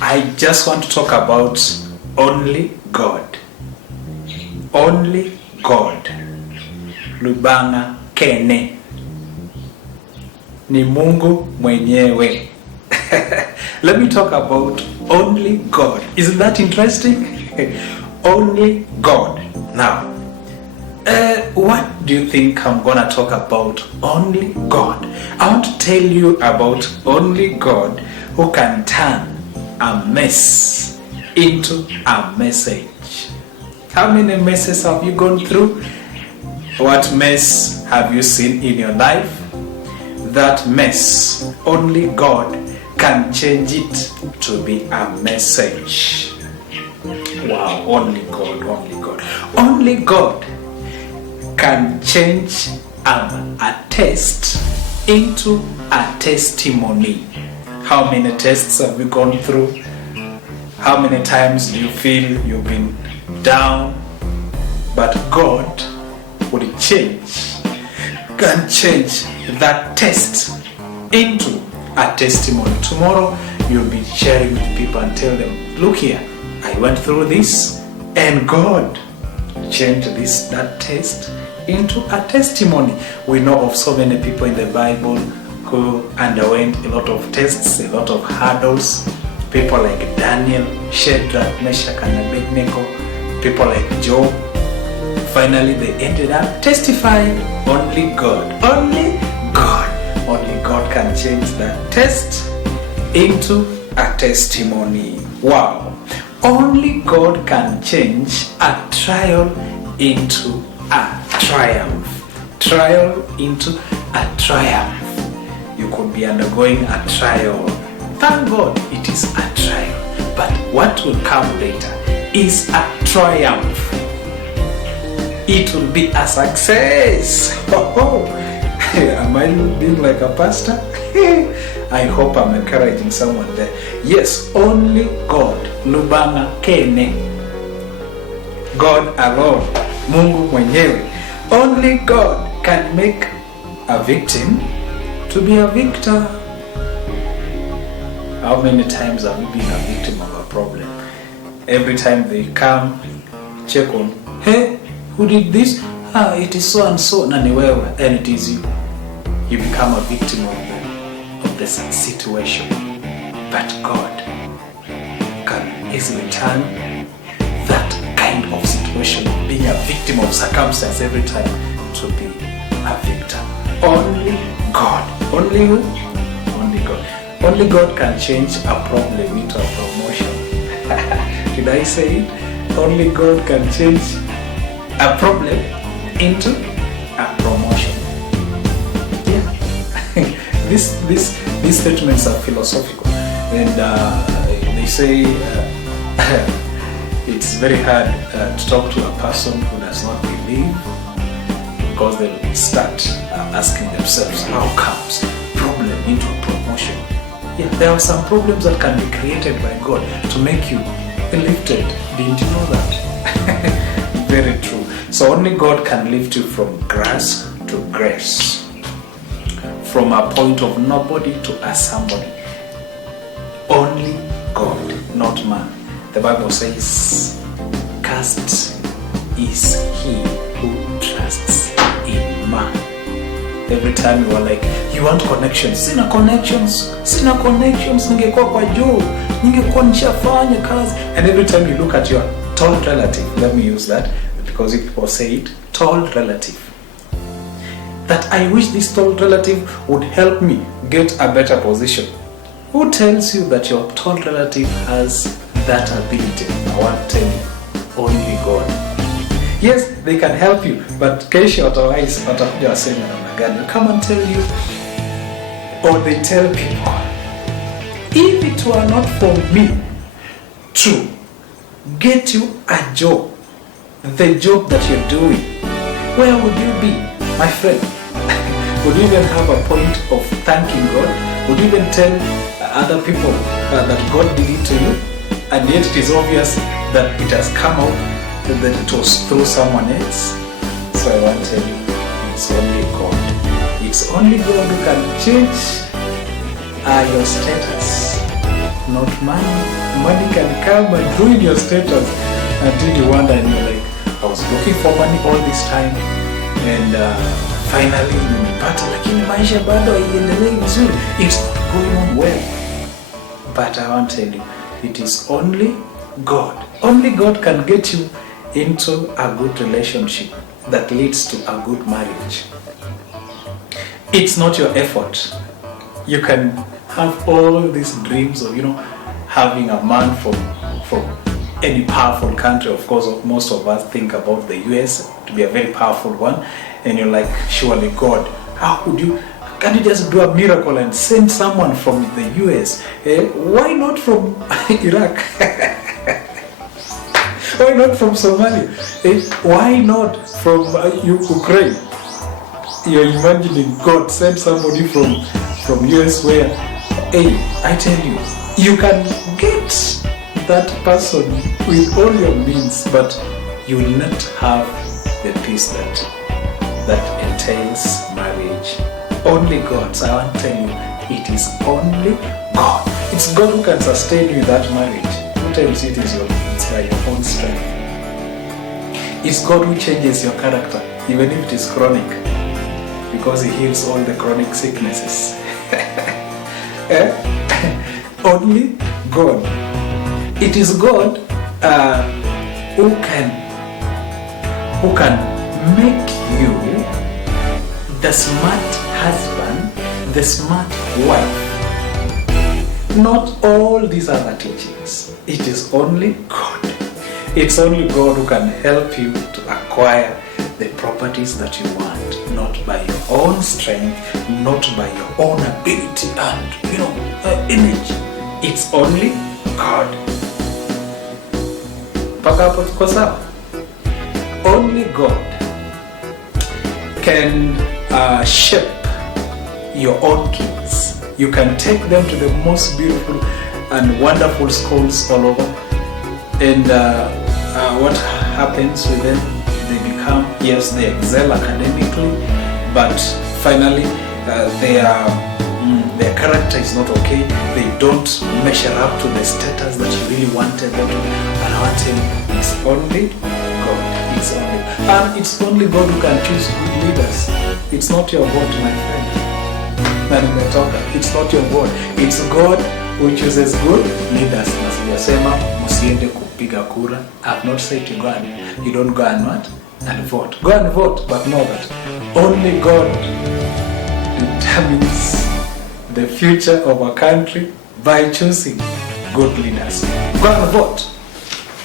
I just want to talk about only God. Only God. Lubanga kene. Ni Mungu mwenyewe. Let me talk about only God. Isn't that interesting? Only God. Now, what do you think I'm gonna talk about? Only God. I want to tell you about only God who can turn a mess into a message. How many messes have you gone through? What mess have you seen in your life? That mess, only God can change it to be a message. Wow, only God, only God. Only God can change a test into a testimony. How many tests have you gone through? How many times do you feel you've been down? But God would can change that test into a testimony. Tomorrow you'll be sharing with people and tell them, look here, I went through this and God changed that test into a testimony. We know of so many people in the Bible who underwent a lot of tests, a lot of hurdles. People like Daniel, Shadrach, Meshach, and Abednego. People like Job. Finally, they ended up testifying. Only God can change that test into a testimony. Wow. Only God can change a trial into a triumph. Trial into a triumph. You could be undergoing a trial. Thank God it is a trial. But what will come later is a triumph. It will be a success. Am I being like a pastor? I hope I'm encouraging someone there. Yes, only God. Lubanga kene. God alone. Mungu mwenyewe. Only God can make a victim to be a victor. How many times have you been a victim of a problem? Every time they come, check on, hey, who did this? It is so and so, and it is you. You become a victim of the situation. But God can easily turn that kind of situation, being a victim of circumstance every time, to be a victor. Only God. Only who? Only God. Only God can change a problem into a promotion. Did I say it? Only God can change a problem into a promotion. Yeah. These statements are philosophical, and they say it's very hard to talk to a person who does not believe, because they'll start asking themselves, how comes problem into a promotion? Yeah, there are some problems that can be created by God to make you lifted. Didn't you know that? Very true. So only God can lift you from grass to grace, from a point of nobody to a somebody. Only God, not man. The Bible says, cursed is he who trusts in man. Every time you are like, you want connections. Sina connections, ningekuwa kwa juu, ningekuwa nishafanya kazi. And every time you look at your tall relative, let me use that, because if people say it, tall relative, that I wish this tall relative would help me get a better position. Who tells you that your tall relative has that ability? I want to tell you, only God. Yes, they can help you, but kesho otherwise watakuja waseme namna gani? Come and tell you, or they tell people, if it were not for me to get you a job, the job that you're doing, where would you be, my friend? Would you even have a point of thanking God? Would you even tell other people that God did it to you? And yet it is obvious that it has come out that it was through someone else. So I want to tell you, it's only God. It's only God who can change your status. not money. Money can come and ruin your status until you wonder and you're like, I was looking for money all this time and finally nimepata, lakini maisha bado haiendelei vizuri. It's not going on well. But I want to tell you, it is only God. Only God can get you into a good relationship that leads to a good marriage. It's not your effort. You can have all these dreams of, having a man from any powerful country. Of course, most of us think about the US to be a very powerful one, and you're like, surely God, can't you just do a miracle and send someone from the US? Why not from Iraq? Why not from Somalia? Why not from Ukraine? You're imagining God send somebody from US where, I tell you, you can get that person with all your means, but you will not have the peace that entails marriage. Only God. So I want to tell you, it is only God. It's God who can sustain you in that marriage. Who tells you it's by your own strength? It's God who changes your character, even if it is chronic, because He heals all the chronic sicknesses. Only God. It is God who can make you the smart husband, the smart wife. Not all these other teachings. It is only God. It's only God who can help you to acquire the properties that you want, not by your own strength, not by your own ability and energy. It's only God. Paka hapo tuko sawa? Only God can shape your own kids. You can take them to the most beautiful and wonderful schools all over, and what happens with them? They become, yes, they excel academically, but finally their character is not okay. They don't measure up to the status that you really wanted them to. And I want to tell you, it's only God. It's only God who can choose good leaders. It's not your vote, my friend. It's not your vote. It's God who chooses good leaders. Nasiyasema msiende kupiga kura. I've not said to go and you don't go and what? And vote. Go and vote, but know that only God determines the future of a country by choosing good leaders. Go and vote.